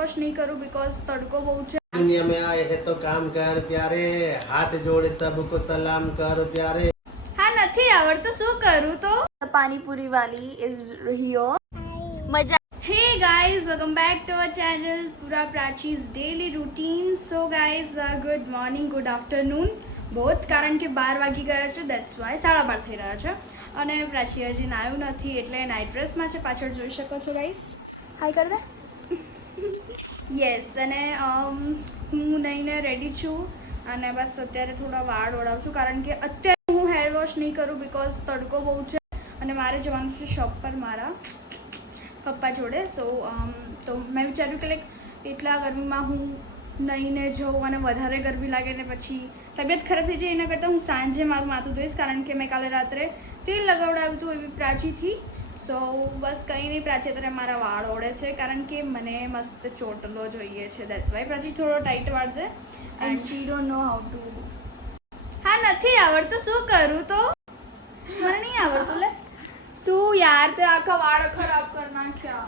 Wash नहीं करूँ because तड़को बहुत है। दुनिया में आए है तो काम कर प्यारे, हाथ जोड़े सबको सलाम कर प्यारे। हाँ નથી આવડતું શું કરું તો પાણીપુરી વાલી ઇઝ હિયર મજા। Hey guys, welcome back to our channel पूरा प्राची's daily routine। So guys, good morning, good afternoon both, કારણ કે 12 વાગી ગયા છે, that's why 12:30 થઈ રહ્યા છે અને પ્રાચી હજી નાયું નથી એટલે નાઇટ ડ્રેસમાં છે, પાછળ જોઈ શકો છો ગાઈસ। હાય કર દે। યસ, અને હું નહીને રેડી છું અને બસ અત્યારે થોડા વાળ ઓળાવું છું કારણ કે અત્યારે હું હેર વોશ નહીં કરું बिकॉज તડકો બહુ છે અને મારે જવાનું છે શોપ પર મારા પપ્પા જોડે। સો તો મેં વિચાર્યું કે લાઈક એટલા ગરમીમાં હું નહીને જાઉં અને વધારે ગરમી લાગે ને પછી તબિયત ખરાબ થઈ જાય, એના કરતાં હું સાંજે મારું માથું ધોઈશ કારણ કે મેં કાલે રાત્રે તેલ લગાવડાવ્યું હતું એવી પ્રાચીથી। સો બસ કંઈ નહીં, પ્રાચી અત્યારે મારા વાળ ઓળે છે કારણ કે મને મસ્ત ચોટલો જોઈએ છે, દેટ્સ વાય પ્રાચી થોડો ટાઈટ વાળ છે and she don't know how to. હા નથી આવડતું શું કરું તો મને નહીં આવડતું લે શું યાર, તે આખા વાળ ખરાબ કરી નાખ્યા।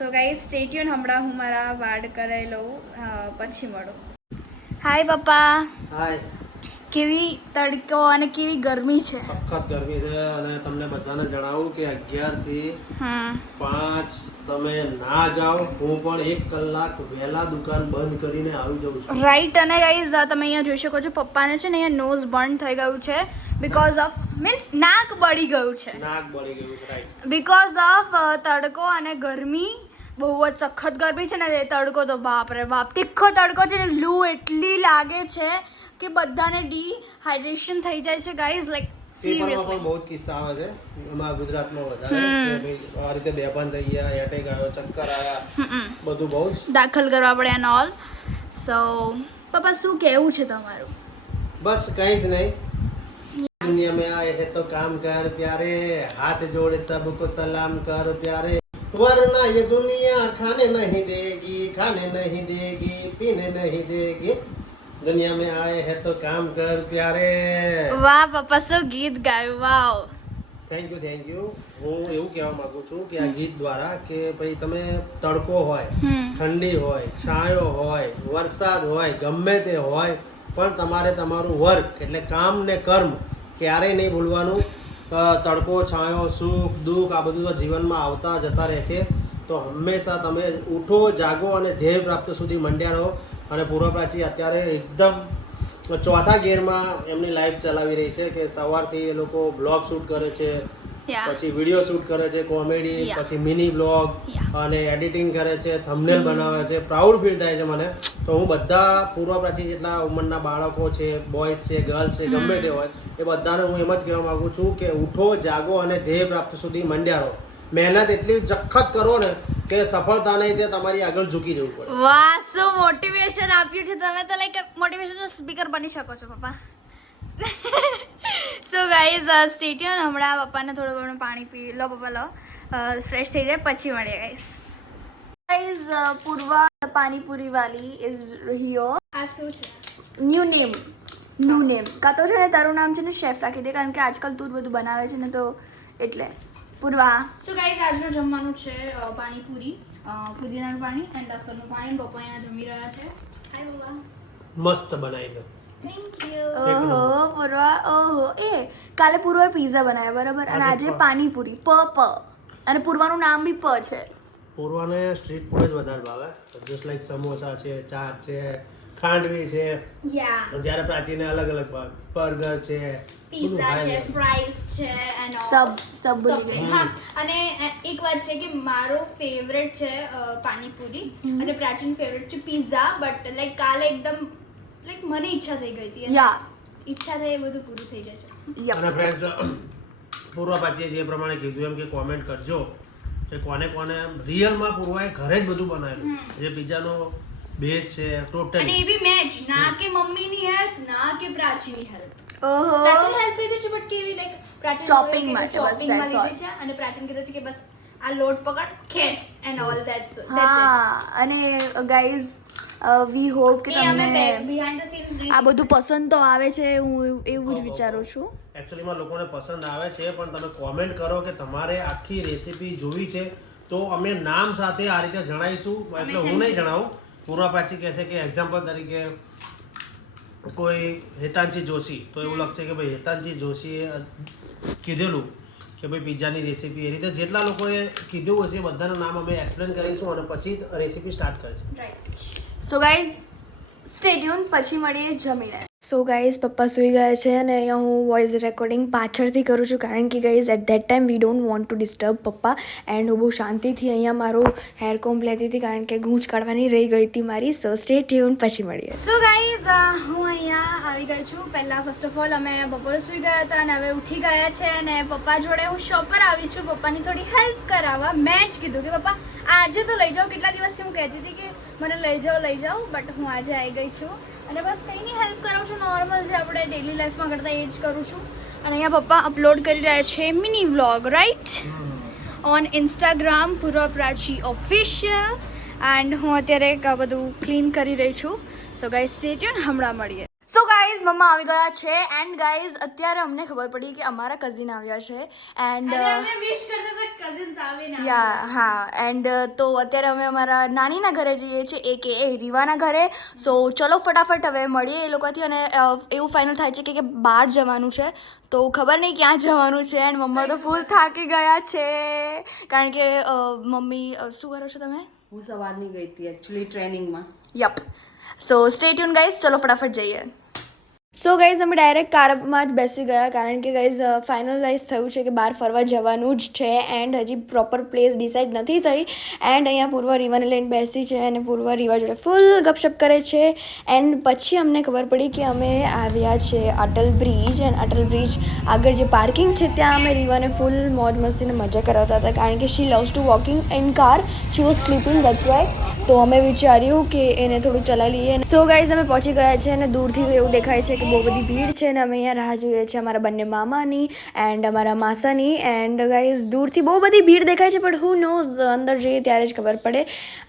સો ગાઈસ સ્ટે ટ્યુન, હમણાં હું મારા વાળ કરાવી લઉં પછી મળું। હાય પપ્પા, હાય। કેવી તડકો અને કેવી ગરમી છે, સખત ગરમી છે અને તમને બધાને જણાવું કે 11 થી 5 તમે ના જાઓ, હું પણ 1 કલાક વહેલા દુકાન બંધ કરીને આવી જાઉં છું, રાઈટ। અને ગાઈઝ તમે અહીંયા જોઈ શકો છો પપ્પાને છે ને અહીંયા નોઝ બર્ન થઈ ગયું છે बिकॉज ऑफ मीन्स नाक बળી ગયું છે, નાક બળી ગયું છે, રાઈટ, बिकॉज ऑफ તડકો અને ગરમી, બહુ જ સખત ગરમી છે ને એ તડકો તો બાપ રે બાપ, તીખો તડકો છે ને, લૂ એટલી લાગે છે કે બધાને ડિહાઇડ્રેશન થઈ જાય છે ગાઈઝ, લાઈક સિરિયસલી પણ બહુ જ કિસ્સા આવે છે એમાં ગુજરાતમાં વધારે કે ભાઈ આ રીતે બેભાન થઈ ગયા, એટેક આવ્યો, ચક્કર આવ્યા, બધું બહુ જ દાખલ કરવા પડે એન્ડ ઓલ। સો પપ્પા શું કહેવું છે તમારું? बस कहीं नहीं, दुनिया में आए हैं तो काम कर प्यारे, हाथ जोड़े सबको सलाम कर प्यारे, वरना ये दुनिया खाने नहीं देगी, खाने नहीं देगी, पीने नहीं देगी। दुनिया में आए हैं तो काम कर प्यारे। વાહ પપ્પા, શું ગીત ગાયું, વાવ, થેન્ક યુ। હું એવું કહેવા માંગુ છું કે આ ગીત દ્વારા કે ભાઈ તમે તડકો હોય, ઠંડી હોય, છાંયો હોય, વરસાદ હોય, ગમે તે હોય પણ તમારે તમારું વર્ક એટલે કામ ને કર્મ ક્યારેય નહીં ભૂલવાનું। તડકો, છાંયો, સુખ, દુઃખ આ બધું તો જીવનમાં આવતા જતા રહેશે, તો હંમેશા તમે ઉઠો, જાગો અને ધ્યેય પ્રાપ્ત સુધી મંડ્યા રહો। અને પૂર્વ પ્રાચી અત્યારે એકદમ ચોથા ગેરમાં એમની લાઈફ ચલાવી રહી છે કે સવારથી એ લોકો બ્લોગ શૂટ કરે છે, પછી વિડીયો શૂટ કરે છે, કોમેડી, પછી મિની બ્લોગ અને એડિટિંગ કરે છે, થંબનેલ બનાવે છે, પ્રાઉડ ફીલ થાય છે મને। તો હું બધા પૂર્વ પ્રાચી જેટલા ઉંમરના બાળકો છે, બોયઝ છે, ગર્લ્સ છે, ગમે તે હોય એ બધાને હું એમ જ કહેવા માગું છું કે ઉઠો, જાગો અને ધ્યેય પ્રાપ્ત સુધી મંડ્યા રહો। મહેનત એટલી જખત કરો ને કે સફળતા નહીં તે તમારી આગળ ઝૂકી જવું પડે। વાહ, શું મોટિવેશન આપ્યું છે તમે તો, લાઈક મોટિવેશનલ સ્પીકર બની શકો છો પપ્પા। સો ગાઈઝ સ્ટે ટ્યુન, હમણાં પપ્પાને થોડું ઘણું પાણી પી લો, પપ્પા લો, ફ્રેશ થઈ જાય પછી મળીએ ગાઈઝ। ગાઈઝ પૂર્વા પાણીપુરી વાલી ઇઝ હિયર। આ શું છે? ન્યૂ નેમ કાં તો છે ને તારું નામ છે ને શેફ રાખી દે કારણ કે આજકાલ તું જ બધું બનાવે છે ને, તો એટલે પૂર્વા। સો ગાઈઝ આજનું જમવાનું છે પાણીપુરી, પુદીનાનું પાણી એન્ડ લસણનું પાણી। પપ્પા અહીંયા જમી રહ્યા છે। હાય પપ્પા, મસ્ત બનાવી છે, થેન્ક યુ। ઓહો પૂર્વા, ઓહો, એ કાલે પૂર્વાએ પિઝા બનાવ્યા બરાબર, અને આજે પાણીપુરી પ અને પૂર્વાનું નામ બી પ છે। પૂર્વાને સ્ટ્રીટ ફૂડ જ વધારે ભાવે, જસ્ટ લાઈક સમોસા છે, ચાટ છે, ખાંડવી છે, જ્યારે પ્રાચીને અલગ અલગ ભાવે, બર્ગર છે, પિઝા છે, ફ્રાઈઝ છે એન્ડ સબ બોલી ગઈ। હા, અને એક વાત છે કે મારો ફેવરેટ છે પાણીપુરી અને પ્રાચીન ફેવરેટ છે પિઝા, બટ લાઈક કાલે એકદમ લાઈક મને ઈચ્છા થઈ ગઈ હતી, ઈચ્છા થઈ એ બધું પૂરું થઈ જશે। અને ફ્રેન્ડ્સ, પૂર્વ પાછીએ જે પ્રમાણે કીધું એમ કે કોમેન્ટ કરજો કે કોને કોને રિયલમાં પૂર્વાએ ઘરે જ બધું બનાવેલું, જે પિઝાનો બેઝ છે ટોટલી, અને એ બી મેચ ના કે મમ્મીની હેલ્પ ના કે પ્રાચીની હેલ્પ, ઓહો પ્રાચીન હેલ્પ લીધી છે બટ કેવી લાઈક પ્રાચીન ચોપિંગ માટે, ચોપિંગમાં લીધી છે અને પ્રાચીન કીધું છે કે બસ આ લોટ પકડ, ખેંચ એન્ડ ઓલ ધેટ્સ ઇટ। હા, અને ગાઈઝ વી હોપ કે તમને બિહાઇન્ડ ધ સીન્સ આ બધું પસંદ તો આવે છે, હું એવું જ વિચારું છું। એકચ્યુઅલીમાં લોકોને પસંદ આવે છે પણ તમે કોમેન્ટ કરો કે તમારે આખી રેસીપી જોવી છે તો અમે નામ સાથે આ રીતે જણાવીશું, એટલે હું નહીં જણાવું, પૂર્વા પ્રાચી કહેશે કે એક્ઝામ્પલ તરીકે કોઈ હેતાંશી જોશી, તો એવું લખશે કે ભાઈ હેતાંશી જોશીએ કીધેલું કે ભાઈ પિઝાની રેસીપી. એ રીતે જેટલા લોકોએ કીધું હશે બધાના નામ અમે એક્સપ્લેન કરીશું અને પછી રેસીપી સ્ટાર્ટ કરીશું. સો ગાઈઝ સ્ટે ટ્યુન, પછી મળીએ જમીને. સો ગાઈઝ પપ્પા સૂઈ ગયા છે અને અહીંયા હું વોઇસ રેકોર્ડિંગ પાછળથી કરું છું કારણ કે guys at that time we don't want to disturb પપ્પા, એન્ડ હું બહુ શાંતિથી અહીંયા મારું હેર કોમ્બ લેતી હતી કારણ કે ગૂંચ કાઢવાની રહી ગઈ હતી મારી. સો સ્ટે ટ્યુન, પછી મળીએ. સો ગાઈઝ હું અહીંયા આવી ગઈ છું. પહેલાં ફર્સ્ટ ઓફ ઓલ અમે બપોરે સૂઈ ગયા હતા અને હવે ઉઠી ગયા છે અને પપ્પા જોડે હું શોપ પર આવી છું પપ્પાની થોડી હેલ્પ કરાવવા. મેં જ કીધું કે પપ્પા આજે તો લઈ જાઓ, કેટલા દિવસથી હું કહેતી હતી કે મને લઈ જાઓ, બટ હું આજે આવી ગઈ છું અને બસ કંઈ નહીં હેલ્પ કરાવું છું, નોર્મલ જે આપણે ડેલી લાઈફમાં કરતા એ જ કરું છું. અને અહીંયા પપ્પા અપલોડ કરી રહ્યા છે mini vlog, right, on Instagram Purva Prachi official, and હું અત્યારે આ બધું ક્લીન કરી રહી છું. સો ગાઈઝ સ્ટે ટ્યુન, હમણાં મળીએ. સો ગાઈઝ મમ્મા આવી ગયા છે એન્ડ ગાઈઝ અત્યારે અમને ખબર પડી કે અમારા કઝિન આવ્યા છે એન્ડ વિશ કરતા હતા કઝિન્સ આવે ને. યા હા, એન્ડ તો અત્યારે અમે અમારા નાનીના ઘરે જઈએ છીએ, એ રીવાના ઘરે. સો ચલો ફટાફટ હવે મળીએ એ લોકોથી. અને એવું ફાઇનલ થાય છે કે બહાર જવાનું છે, તો ખબર નહીં ક્યાં જવાનું છે. એન્ડ મમ્મા તો ફૂલ થાકી ગયા છે કારણ કે મમ્મી શું કરો છો તમે? હું સવારની ગઈ હતી એકચ્યુઅલી ટ્રેનિંગમાં. Yup. So stay tune guys, ચલો ફટાફટ જઈએ. સો ગાઈઝ અમે ડાયરેક્ટ કારમાં જ બેસી ગયા કારણ કે ગાઈઝ ફાઇનલાઇઝ થયું છે કે બહાર ફરવા જવાનું જ છે એન્ડ હજી પ્રોપર પ્લેસ ડિસાઇડ નથી થઈ. એન્ડ અહીંયા પૂર્વા રીવાને લઈને બેસી છે અને પૂર્વા રીવા જોડે ફૂલ ગપશપ કરે છે. એન્ડ પછી અમને ખબર પડી કે અમે આવ્યા છે Atal bridge, and Atal bridge આગળ જે પાર્કિંગ છે ત્યાં અમે રીવાને ફૂલ મોજ મસ્તીને મજા કરાવતા હતા કારણ કે she loves to walking in car, she was sleeping, that's why. તો અમે વિચાર્યું કે એને થોડું ચલાવી લઈએ. સો ગાઈઝ અમે પહોંચી ગયા છે અને દૂરથી તો એવું દેખાય છે કે બહુ બધી ભીડ છે અને અમે અહીંયા રાહ જોઈએ છીએ અમારા બંને મામાની એન્ડ અમારા માસાની. એન્ડ ગાઈઝ દૂરથી બહુ બધી ભીડ દેખાય છે, પણ હુ નોઝ અંદર જઈએ ત્યારે જ ખબર પડે.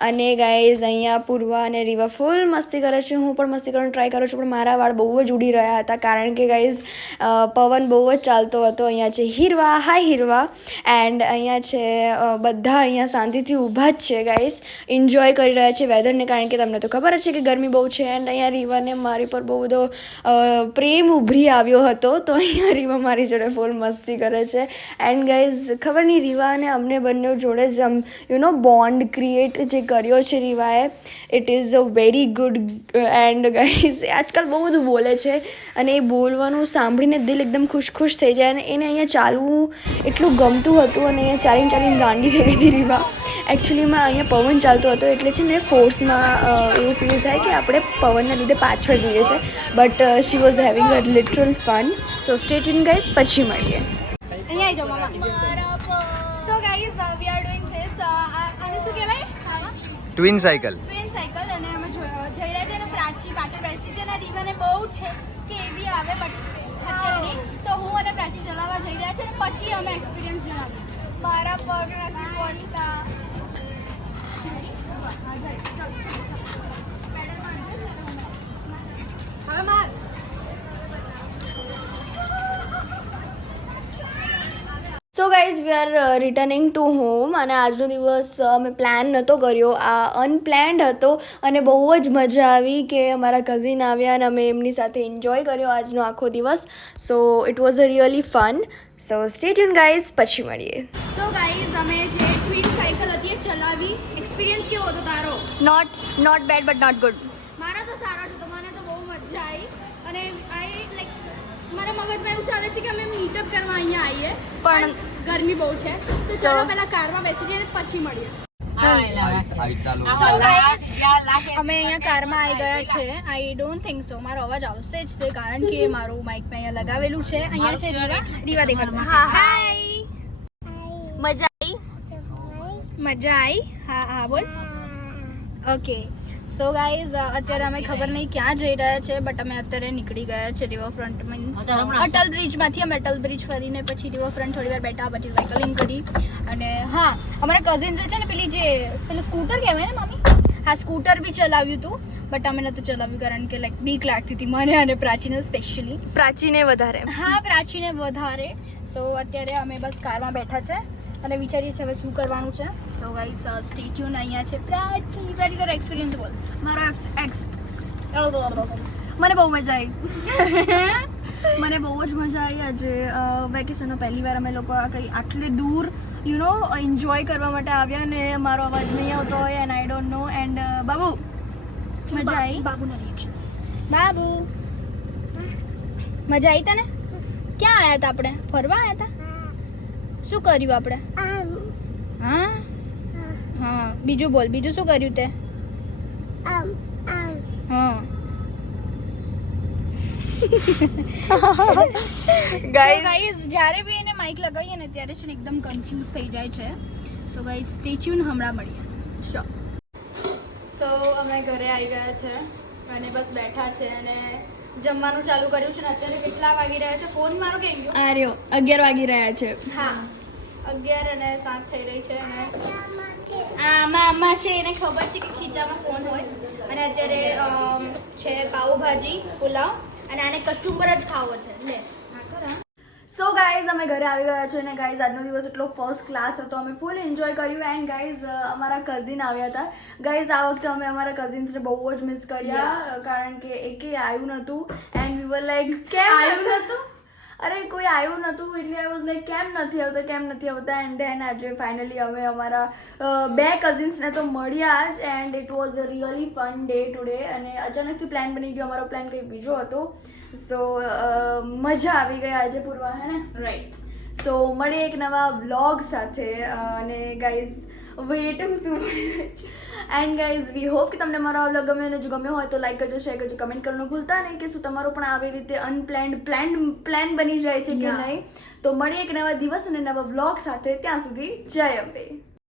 અને ગાઈઝ અહીંયા પૂર્વા અને રીવા ફૂલ મસ્તી કરે છે, હું પણ મસ્તી કરવાનું ટ્રાય કરું છું, પણ મારા વાળ બહુ જ ઉડી રહ્યા હતા કારણ કે ગાઈઝ પવન બહુ જ ચાલતો હતો. અહીંયા છે હીરવા, હાય હીરવા. એન્ડ અહીંયા છે બધા અહીંયા શાંતિથી ઊભા જ છે ગાઈઝ, એન્જોય કરી રહ્યા છે વેધરને કારણ કે તમને તો ખબર જ છે કે ગરમી બહુ છે. એન્ડ અહીંયા રીવાને મારી પર બહુ બધો પ્રેમ ઉભરી આવ્યો હતો, તો અહીંયા રીવા મારી જોડે ફૂલ મસ્તી કરે છે. એન્ડ ગાઈઝ ખબર નહીં રીવાને અમને બંને જોડે જ આમ બોન્ડ ક્રિએટ જે કર્યો છે રીવાએ, it is a very good. And guys આજકાલ બહુ બધું બોલે છે અને એ બોલવાનું સાંભળીને દિલ એકદમ ખુશ થઈ જાય. અને એને અહીંયા ચાલવું એટલું ગમતું હતું અને અહીંયા ચાલીને ગાંડી થઈ ગઈ હતી રીવા. એકચ્યુઅલીમાં અહીંયા પવન ચાલતો હતો એટલે છે ને ફોર્સમાં એવું ફીલ થાય કે આપણે પવનના લીધે પાછળ જઈએ છીએ, but she was having a literal fun. So stay tune guys, પછી મળીએ. અહીંયા આવી જાઓ મામા. So guys we are doing this, આને શું કહેવાય? Twin cycle. Train cycle. અને અમે જઈ રહ્યા છે અને પ્રાચી પાછળ બેસી છે અને રીવાને બહુ છે કે એવી આવે બટ ખચેર નહીં. સો હું અને પ્રાચી ચલાવવા જઈ રહ્યા છે અને પછી અમે એક્સપિરિયન્સ જણાવીએ. મારા પગ નથી પહોંચતા. હવે માર. સો guys we R returning to home. અને આજનો દિવસ અમે પ્લાન નહોતો કર્યો, આ અનપ્લેન્ડ હતો અને બહુ જ મજા આવી કે અમારા કઝિન આવ્યા અને અમે એમની સાથે એન્જોય કર્યો આજનો આખો દિવસ. So it was a really fun. So stay tune guys, પછી મળીએ. સો ગાઈઝ અમે જે ટ્વિન સાયકલ હતી એ ચલાવી. એક્સપિરિયન્સ કેવો હતો તારો? Not bad but not good. મારા તો સારો હતો, મને તો બહુ મજા આવી. અને આઈ લાઈક મારા મગજમાં એવું ચાલે છે કે અમે મીટઅપ કરવા અહીંયા આવીએ, પણ ગરમી બહુ છે, તો ચાલો પહેલા કારમાં બેસી જઈએ પછી મળીએ. સો ગાઈઝ અમે અહીંયા કારમાં આવી ગયા છે. આઈ ડોન્ટ થિંક સો મારો અવાજ આવશે જ તે કારણ કે મારું માઇક મેં અહીંયા લગાવેલું છે. અહીંયા છે રીવા દેખાડો. હા હાય. મજા આવી? મજા આવી? હા હા બોલ. ઓકે. સો ગાઈઝ અત્યારે અમે ખબર નહીં ક્યાં જઈ રહ્યા છે, બટ અમે અત્યારે નીકળી ગયા છે રિવરફ્રન્ટ મીન્સ અટલ બ્રિજમાંથી. અમે અટલ બ્રિજ ફરીને પછી રિવરફ્રન્ટ થોડી વાર બેઠા, પછી સાયકલિંગ કરી. અને હા, અમારા કઝિન્સે છે ને પેલું સ્કૂટર કહેવાય ને મામી, હા સ્કૂટર બી ચલાવ્યું હતું, બટ અમે નહોતું ચલાવ્યું કારણ કે લાઈક બીક લાગતી હતી મને અને પ્રાચીને સ્પેશિયલી. પ્રાચીને વધારે. હા પ્રાચીને વધારે. સો અત્યારે અમે બસ કારમાં બેઠા છે અને વિચારીએ છીએ હવે શું કરવાનું છે. So guys stay tune. અહીંયા છે પ્રાચી તારો એક્સપિરિયન્સ બોલ. મારો મને બહુ મજા આવી. મને બહુ જ મજા આવી આજે વેકેશનનો પહેલી વાર અમે લોકો કંઈ આટલી દૂર એન્જોય કરવા માટે આવ્યા ને મારો અવાજ નહીં આવતો હોય and I don't know. And Babu મજા આવી. બાબુના રિએક્શન. બાબુ મજા આવી તને? ક્યાં આવ્યા હતા આપણે? ફરવા આવ્યા હતા? શું કર્યું આપણે? હા હા બીજું બોલ. બીજું શું કર્યું તે? હા ગાઈઝ જ્યારે બી એને માઇક લગાવીએ ને ત્યારે છે ને એકદમ કન્ફ્યુઝ થઈ જાય છે. So guys stay tune. હમણાં મળીએ. શ્યોર. સો અમે ઘરે આવી ગયા છે અને બસ બેઠા છે અને જમવાનું ચાલુ કર્યું છે ને અત્યારે કેટલા વાગી રહ્યા છે? ફોન મારો કેમ ગયો? આ રહ્યો 11 વાગી રહ્યા છે. હા 11 અને 7 થઈ રહી છે અને આમાં છે એને ખબર છે કે ખીચામાં ફોન હોય. અને અત્યારે છે પાઉંભાજી પુલાવ અને આને કચુંબર જ ખાવો છે. લે સો ગાઈઝ અમે ઘરે આવી ગયા છે અને ગાઈઝ આજનો દિવસ એટલો ફર્સ્ટ ક્લાસ હતો. અમે ફૂલ એન્જોય કર્યું. એન્ડ ગાઈઝ અમારા કઝિન આવ્યા હતા. ગાઈઝ આ વખતે અમે અમારા કઝિન્સને બહુ જ મિસ કર્યા કારણ કે એકે આવ્યું નહોતું. એન્ડ વી વર લાઈક કેમ આવ્યું નહોતું? અરે કોઈ આવ્યું નહોતું એટલે આઈ વોઝ લાઈક કેમ નથી આવતા. એન્ડ ધેન આજે ફાઇનલી અમે અમારા 2 કઝિન્સને તો મળ્યા જ. And it was a really fun day today. અને અચાનકથી પ્લાન બની ગયો. અમારો પ્લાન કંઈ બીજો હતો. સો મજા આવી ગઈ આજે પૂર્વા, હે ને? રાઈટ. સો મળીએ એક નવા વ્લોગ સાથે. અને ગાઈઝ વેટ શું એન્ડ ગાઈઝ વી હોપ કે તમને મારો આ વ્લોગ ગમ્યો. અને જો ગમ્યો હોય તો લાઈક કરજો, શેર કરજો, કમેન્ટ કરવાનું ભૂલતા નહીં કે શું તમારો પણ આવી રીતે પ્લાન બની જાય છે કે નહીં. તો મળીએ એક નવા દિવસ અને નવા વ્લોગ સાથે. ત્યાં સુધી જય અંબે.